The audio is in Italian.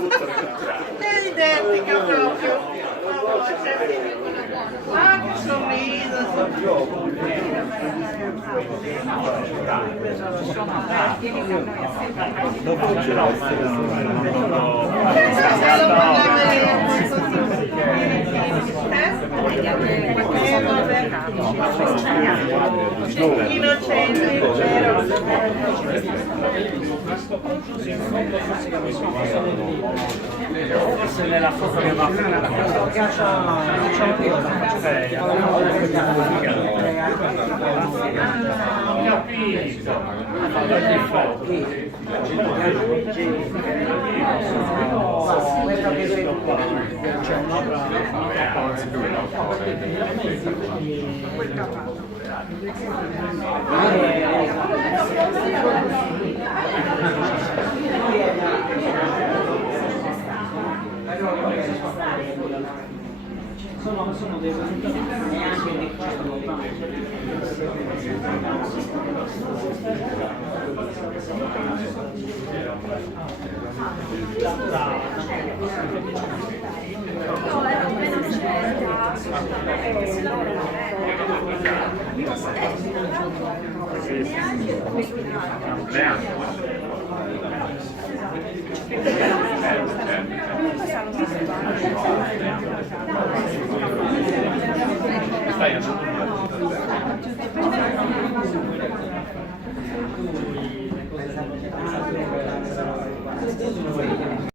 È identica proprio. Ah, che sorriso! Dopo ce l'ho, innocente, vero? Forse nella foto che va a sono dei risultati neanche di